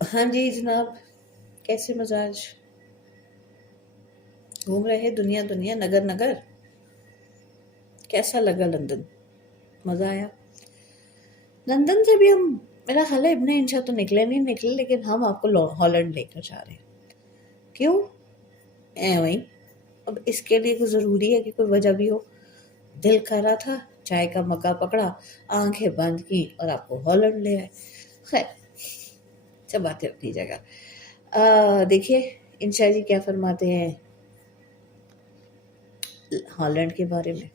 ہاں جی جناب، کیسے مزاج؟ گھوم رہے دنیا دنیا نگر نگر؟ کیسا لگا لندن؟ مزہ آیا؟ لندن سے بھی ہم، میرا خیال ہے ابن انشا تو نکلے لیکن ہم آپ کو ہالینڈ لے کر جا رہے ہیں۔ کیوں؟ وہی، اب اس کے لیے کوئی ضروری ہے کہ کوئی وجہ بھی ہو؟ دل کر رہا تھا، چائے کا مگا پکڑا، آنکھیں بند کی اور آپ کو ہالینڈ لے آئے۔ خیر، سب باتیں اپنی جگہ۔ دیکھیے انشا جی کیا فرماتے ہیں ہالینڈ کے بارے میں۔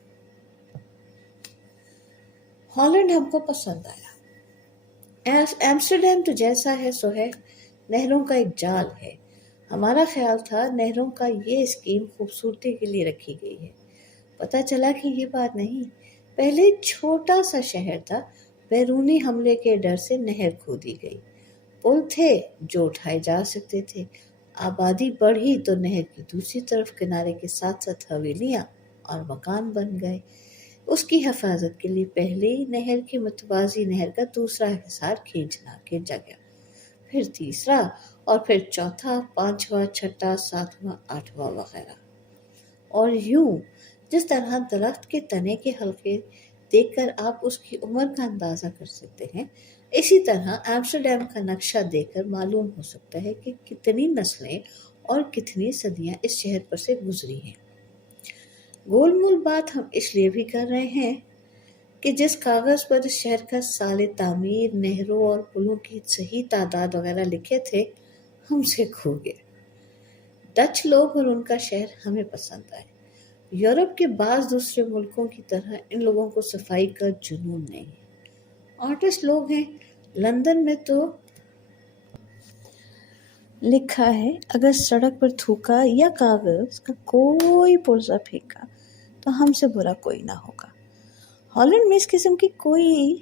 ہالینڈ ہم کو پسند آیا۔ ایمسٹرڈیم تو جیسا ہے سو ہے، نہروں کا ایک جال ہے۔ ہمارا خیال تھا نہروں کا یہ اسکیم خوبصورتی کے لیے رکھی گئی ہے، پتہ چلا کہ یہ بات نہیں۔ پہلے چھوٹا سا شہر تھا، بیرونی حملے کے ڈر سے نہر کھودی گئی، پل تھے جو اٹھائے جا سکتے تھے، آبادی بڑھی تو نہر کی دوسری طرف کنارے کے ساتھ ساتھ حویلیاں اور مکان بن گئے۔ اس کی حفاظت کے لیے پہلی نہر کے متوازی نہر کا دوسرا حصار کھینچا گیا، پھر تیسرا اور پھر چوتھا، پانچواں، چھٹا، ساتواں، آٹھواں وغیرہ۔ اور یوں جس طرح درخت کے تنے کے حلقے دیکھ کر آپ اس کی عمر کا اندازہ کر سکتے ہیں، اسی طرح ایمسٹرڈیم کا نقشہ دیکھ کر معلوم ہو سکتا ہے کہ کتنی نسلیں اور کتنی صدیاں اس شہر پر سے گزری ہیں۔ گول مول بات ہم اس لیے بھی کر رہے ہیں کہ جس کاغذ پر اس شہر کا سال تعمیر، نہروں اور پلوں کی صحیح تعداد وغیرہ لکھے تھے، ہم سے کھو گئے۔ ڈچ لوگ اور ان کا شہر ہمیں پسند آئے۔ یورپ کے بعض دوسرے ملکوں کی طرح ان لوگوں کو صفائی کا جنون نہیں ہے، آرٹسٹ لوگ ہیں۔ لندن میں تو لکھا ہے اگر سڑک پر تھوکا یا کاغذ کا کوئی پرزہ پھینکا تو ہم سے برا کوئی نہ ہوگا۔ ہالینڈ میں اس قسم کی کوئی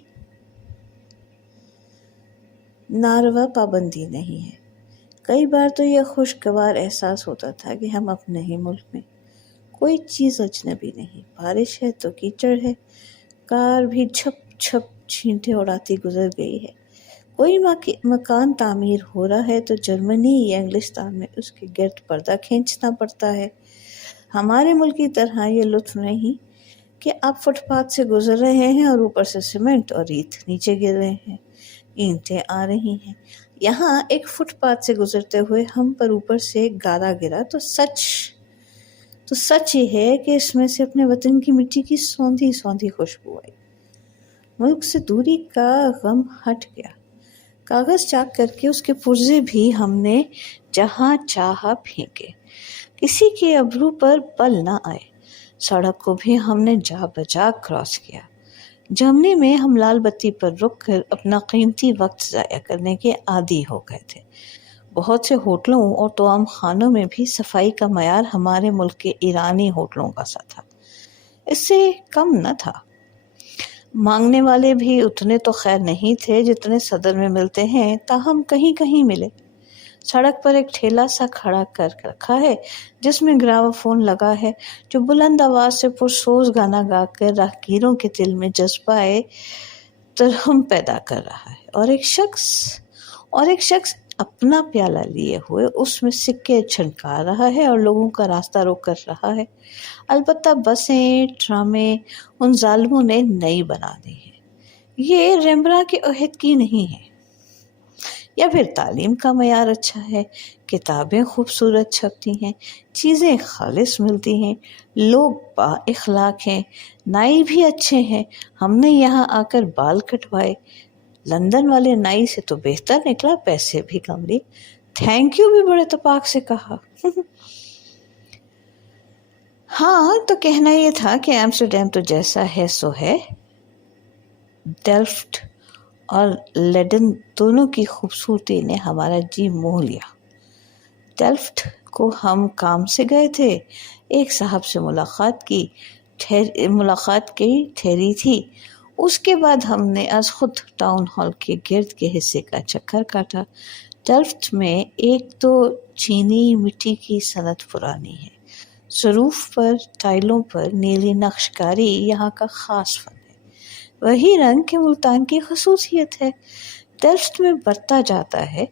ناروا پابندی نہیں ہے۔ کئی بار تو یہ خوشگوار احساس ہوتا تھا کہ ہم اپنے ہی ملک میں، کوئی چیز اجنبی نہیں۔ بارش ہے تو کیچڑ ہے، کار بھی چھپ چھپ چھینٹے اڑاتی گزر گئی ہے۔ کوئی مکان تعمیر ہو رہا ہے تو جرمنی یا انگلستان میں اس کے گرد پردہ کھینچنا پڑتا ہے۔ ہمارے ملک کی طرح یہ لطف نہیں کہ آپ فٹ پاتھ سے گزر رہے ہیں اور اوپر سے سیمنٹ اور ریت نیچے گر رہے ہیں، اینٹیں آ رہی ہیں۔ یہاں ایک فٹ پاتھ سے گزرتے ہوئے ہم پر اوپر سے گارا گرا تو سچ یہ ہے کہ اس میں سے اپنے وطن کی مٹی کی سوندھی سوندھی خوشبو آئی۔ ملک سے دوری کا غم ہٹ گیا۔ کاغذ چاک کر کے اس کے پرزے بھی ہم نے جہاں چاہا پھینکے، کسی کے ابرو پر بل نہ آئے۔ سڑک کو بھی ہم نے جا بجا کراس کیا۔ جرمنی میں ہم لال بتی پر رک کر اپنا قیمتی وقت ضائع کرنے کے عادی ہو گئے تھے۔ بہت سے ہوٹلوں اور توام خانوں میں بھی صفائی کا معیار ہمارے ملک کے ایرانی ہوٹلوں کا سا تھا، اس سے کم نہ تھا۔ مانگنے والے بھی اتنے تو خیر نہیں تھے جتنے صدر میں ملتے ہیں، تاہم کہیں کہیں ملے۔ سڑک پر ایک ٹھیلا سا کھڑا کر رکھا ہے جس میں گراوفون لگا ہے، جو بلند آواز سے پرسوز گانا گا کر راہگیروں کے دل میں جذبہ ترحم پیدا کر رہا ہے، اور ایک شخص اپنا پیالہ لیے ہوئے اس میں سکے چھنکا رہا ہے اور لوگوں کا راستہ روک کر رہا ہے۔ البتہ بسیں، ٹرامیں ان ظالموں نے نئی بنا دی ہیں۔ یہ ریمبرا کے عہد کی نہیں ہے، یا پھر تعلیم کا معیار اچھا ہے، کتابیں خوبصورت چھپتی ہیں، چیزیں خالص ملتی ہیں، لوگ با اخلاق ہیں، نائی بھی اچھے ہیں۔ ہم نے یہاں آ کر بال کٹوائے، لندن والے نائی سے تو بہتر نکلا، پیسے بھی کم لیے، تھینک یو بھی بڑے اتفاق سے کہا۔ ہاں تو کہنا یہ تھا کہ ایمسٹرڈیم تو جیسا ہے سو ہے۔ ڈیلفٹ اور لیڈن دونوں کی خوبصورتی نے ہمارا جی موہ لیا۔ ڈیلفٹ کو ہم کام سے گئے تھے، ایک صاحب سے ملاقات کی ٹھہری تھی۔ اس کے بعد ہم نے از خود ٹاؤن ہال کے گرد کے حصے کا چکر کاٹا۔ ڈیلفٹ میں ایک تو چینی مٹی کی صنعت پرانی ہے، ظروف پر، ٹائلوں پر نیلی نقش کاری یہاں کا خاص فن ہے، وہی رنگ کہ ملتان کی خصوصیت ہے۔ ڈیلفٹ میں برتا جاتا ہے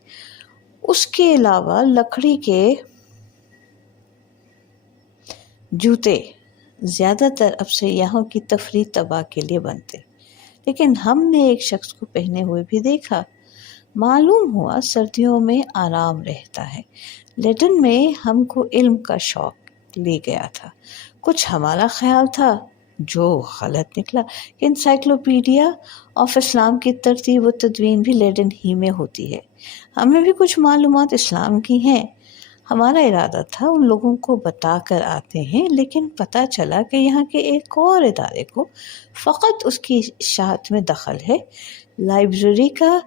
اس کے علاوہ لکڑی کے جوتے زیادہ تر اب سیاحوں کی تفریح تباہ کے لیے بنتے، لیکن ہم نے ایک شخص کو پہنے ہوئے بھی دیکھا۔ معلوم ہوا سردیوں میں آرام رہتا ہے۔ لنڈن میں ہم کو علم کا شوق لے گیا تھا۔ کچھ ہمارا خیال تھا جو غلط نکلا کہ انسائکلوپیڈیا آف اسلام کی ترتیب و تدوین بھی لنڈن ہی میں ہوتی ہے۔ ہمیں بھی کچھ معلومات اسلام کی ہیں۔ ہمارا ارادہ تھا ان لوگوں کو بتا کر آتے ہیں، لیکن پتہ چلا کہ یہاں کے ایک اور ادارے کو فقط اس کی اشاعت میں دخل ہے۔ لائبریری کا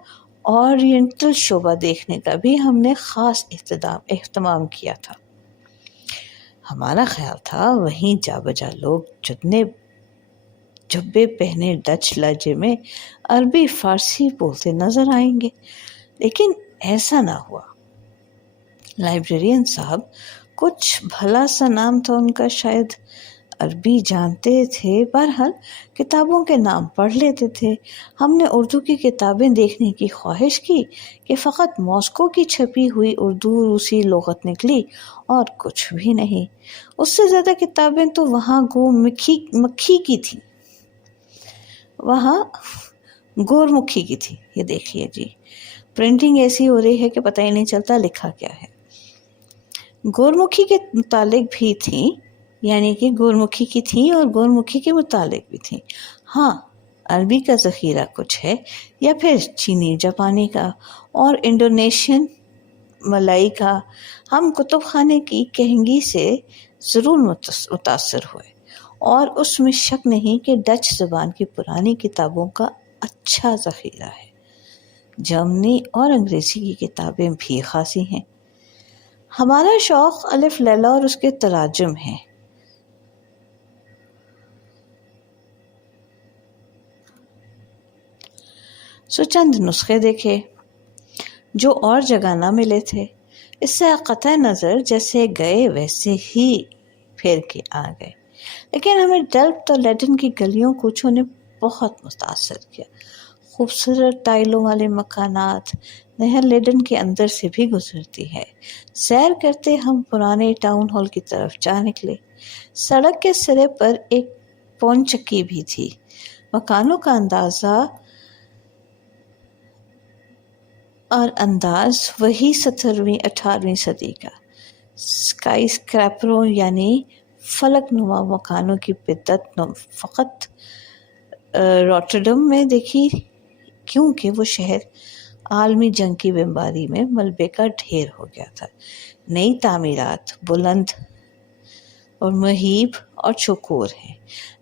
اورینٹل شعبہ دیکھنے کا بھی ہم نے خاص اہتمام کیا تھا۔ ہمارا خیال تھا وہیں جا بجا لوگ جبے پہنے ڈچ لہجے میں عربی فارسی بولتے نظر آئیں گے، لیکن ایسا نہ ہوا۔ لائبریرین صاحب، کچھ بھلا سا نام تھا ان کا، شاید عربی جانتے تھے، بہرحال کتابوں کے نام پڑھ لیتے تھے۔ ہم نے اردو کی کتابیں دیکھنے کی خواہش کی کہ فقط ماسکو کی چھپی ہوئی اردو روسی لغت نکلی اور کچھ بھی نہیں۔ اس سے زیادہ کتابیں تو وہاں مکھی کی تھی، وہاں گورمکھی کی تھی۔ یہ دیکھیے جی، پرنٹنگ ایسی ہو رہی ہے کہ پتہ ہی نہیں چلتا لکھا کیا ہے۔ گورمکھی کے متعلق بھی تھیں، یعنی کہ گورمکھی کی تھیں اور گورمکھی کے متعلق بھی تھیں۔ ہاں، عربی کا ذخیرہ کچھ ہے، یا پھر چینی جاپانی کا اور انڈونیشین ملائی کا۔ ہم کتب خانے کی کہنگی سے ضرور متاثر ہوئے، اور اس میں شک نہیں کہ ڈچ زبان کی پرانی کتابوں کا اچھا ذخیرہ ہے۔ جرمنی اور انگریزی کی کتابیں بھی خاصی ہیں۔ ہمارا شوق الف لیلا اور اس کے تراجم ہیں۔ سو چند نسخے دیکھے جو اور جگہ نہ ملے تھے۔ اس سے قطع نظر جیسے گئے ویسے ہی پھر کے آ گئے، لیکن ہمیں ڈیلفٹ اور لیڈن کی گلیوں کوچوں نے بہت متاثر کیا۔ خوبصورت ٹائلوں والے مکانات، نہر لیڈن کے اندر سے بھی گزرتی ہے۔ سیر کرتے ہم پرانے ٹاؤن ہال کی طرف جا نکلے۔ سڑک کے سرے پر ایک پون چکی بھی تھی۔ مکانوں کا انداز وہی 17ویں 18ویں صدی کا۔ اسکائی اسکریپروں یعنی فلک نما مکانوں کی بدت فقط روٹرڈم میں دیکھی، کیونکہ وہ شہر عالمی جنگ کی بیماری میں ملبے کا ڈھیر ہو گیا تھا۔ نئی تعمیرات بلند اور مہیب اور چوکور ہیں۔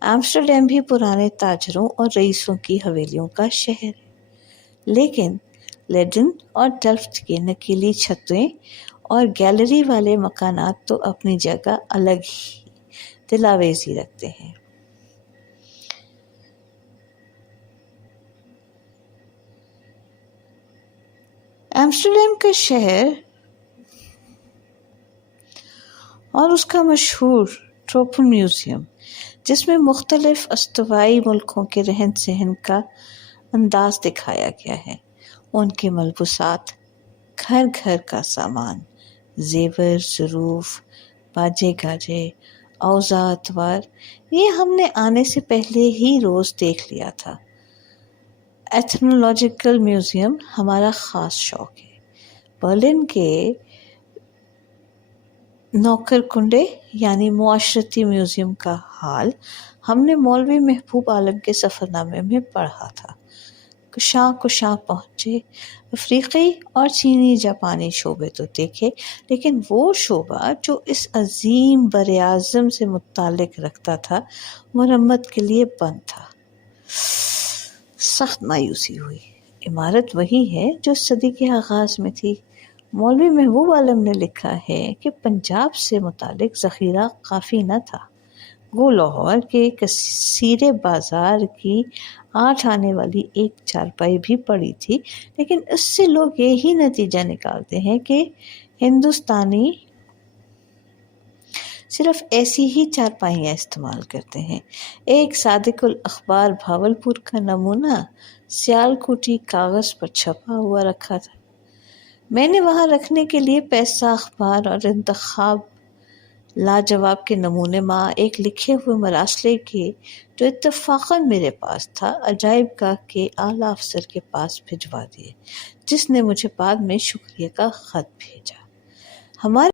ایمسٹرڈیم بھی پرانے تاجروں اور رئیسوں کی حویلیوں کا شہر ہے، لیکن لیڈن اور ڈیلفٹ کے نکیلی چھتیں اور گیلری والے مکانات تو اپنی جگہ الگ ہی دلاویزی رکھتے ہیں۔ ایمسٹرڈیم کا شہر اور اس کا مشہور ٹروپن میوزیم، جس میں مختلف استوائی ملکوں کے رہن سہن کا انداز دکھایا گیا ہے، ان کے ملبوسات، گھر گھر کا سامان، زیور ظروف، باجے گاجے، اوزار اتوار، یہ ہم نے آنے سے پہلے ہی روز دیکھ لیا تھا۔ ایتھنولوجیکل میوزیم ہمارا خاص شوق ہے۔ برلن کے نوکر کنڈے یعنی معاشرتی میوزیم کا حال ہم نے مولوی محبوب عالم کے سفرنامے میں پڑھا تھا۔ کشاں کشاں پہنچے، افریقی اور چینی جاپانی شعبے تو دیکھے، لیکن وہ شعبہ جو اس عظیم براعظم سے متعلق رکھتا تھا مرمت کے لیے بند تھا۔ سخت مایوسی ہوئی۔ عمارت وہی ہے جو صدی کے آغاز میں تھی۔ مولوی محبوب عالم نے لکھا ہے کہ پنجاب سے متعلق ذخیرہ کافی نہ تھا۔ گو لاہور کے کثیر بازار کی 8 آنے والی ایک چارپائی بھی پڑی تھی، لیکن اس سے لوگ یہی نتیجہ نکالتے ہیں کہ ہندوستانی صرف ایسی ہی چارپائیاں استعمال کرتے ہیں۔ ایک صادق الاخبار بھاولپور کا نمونہ سیال کوٹی کاغذ پر چھپا ہوا رکھا تھا۔ میں نے وہاں رکھنے کے لیے پیسہ، اخبار اور انتخاب لاجواب کے نمونے ماں ایک لکھے ہوئے مراسلے کے، جو اتفاقاً میرے پاس تھا، عجائب گاہ کے اعلیٰ افسر کے پاس بھجوا دیے، جس نے مجھے بعد میں شکریہ کا خط بھیجا۔ ہمارے